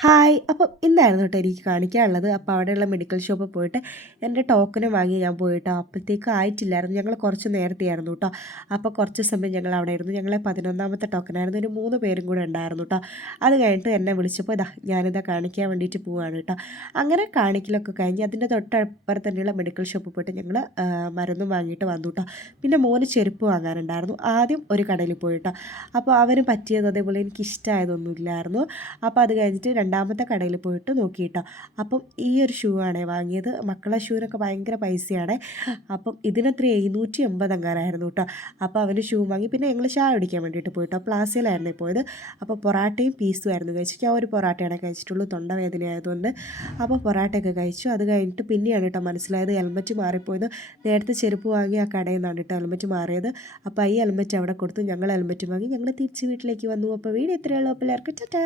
Hi. അപ്പം ഇന്നായിരുന്നു കേട്ടോ എനിക്ക് കാണിക്കാനുള്ളത്. അപ്പോൾ അവിടെയുള്ള മെഡിക്കൽ ഷോപ്പിൽ പോയിട്ട് എൻ്റെ ടോക്കനും വാങ്ങി ഞാൻ പോയിട്ടോ. അപ്പോഴത്തേക്കും ആയിട്ടില്ലായിരുന്നു. ഞങ്ങൾ കുറച്ച് നേരത്തെയായിരുന്നു കേട്ടോ. അപ്പോൾ കുറച്ച് സമയം ഞങ്ങൾ അവിടെ ഇരുന്നു. ഞങ്ങളെ 11ാമത്തെ ടോക്കനായിരുന്നു. ഒരു 3 പേരും കൂടെ ഉണ്ടായിരുന്നു കേട്ടോ. അത് കഴിഞ്ഞിട്ട് എന്നെ വിളിച്ചപ്പോൾ ഞാനിതാ കാണിക്കാൻ വേണ്ടിയിട്ട് പോവുകയാണ് കേട്ടോ. അങ്ങനെ കാണിക്കലൊക്കെ കഴിഞ്ഞ് അതിൻ്റെ തൊട്ടപ്പുറത്ത് തന്നെയുള്ള മെഡിക്കൽ ഷോപ്പിൽ പോയിട്ട് ഞങ്ങൾ മരുന്നും വാങ്ങിയിട്ട് വന്നു കേട്ടോ. പിന്നെ മോന് ചെരുപ്പ് വാങ്ങാനുണ്ടായിരുന്നു. ആദ്യം ഒരു കടയിൽ പോയിട്ടോ. അപ്പോൾ അവന് പറ്റിയത് അതേപോലെ എനിക്കിഷ്ടമായതൊന്നുമില്ലായിരുന്നു. അപ്പോൾ അത് കഴിഞ്ഞിട്ട് രണ്ടാമത്തെ കടയിൽ പോയിട്ട് നോക്കിയിട്ടോ. അപ്പം ഈ ഒരു ഷൂ ആണേ വാങ്ങിയത്. മക്കളെ ഷൂവിനൊക്കെ ഭയങ്കര പൈസയാണ്. അപ്പം ഇതിനെത്ര 780 എങ്ങാനായിരുന്നു കേട്ടോ. അപ്പോൾ അവന് ഷൂ വാങ്ങി. പിന്നെ ഞങ്ങൾ ചായ കുടിക്കാൻ വേണ്ടിയിട്ട് പോയിട്ടോ. പ്ലാസയിലായിരുന്നു പോയത്. അപ്പോൾ പൊറാട്ടയും പീസും ആയിരുന്നു കഴിച്ചു. ഞാൻ ഒരു പൊറാട്ടയാണ് കഴിച്ചിട്ടുള്ളൂ, തൊണ്ടവേദന ആയതുകൊണ്ട്. അപ്പോൾ പൊറാട്ടയൊക്കെ കഴിച്ചു. അത് കഴിഞ്ഞിട്ട് പിന്നെയാണ് കേട്ടോ മനസ്സിലായത് ഹെൽമറ്റ് മാറിപ്പോയത്. നേരത്തെ ചെരുപ്പ് വാങ്ങി ആ കടയിൽ നിന്നാണ് കേട്ടോ ഹെൽമറ്റ് മാറിയത്. അപ്പോൾ ഈ ഹെൽമറ്റ് അവിടെ കൊടുത്തു. ഞങ്ങൾ ഹെൽമറ്റ് വാങ്ങി ഞങ്ങൾ തിരിച്ച് വീട്ടിലേക്ക് വന്നു. അപ്പോൾ വീഡിയോ ഇത്രയേ ഉള്ളൂ. അപ്പോൾ എല്ലാവർക്കും ടാറ്റാ.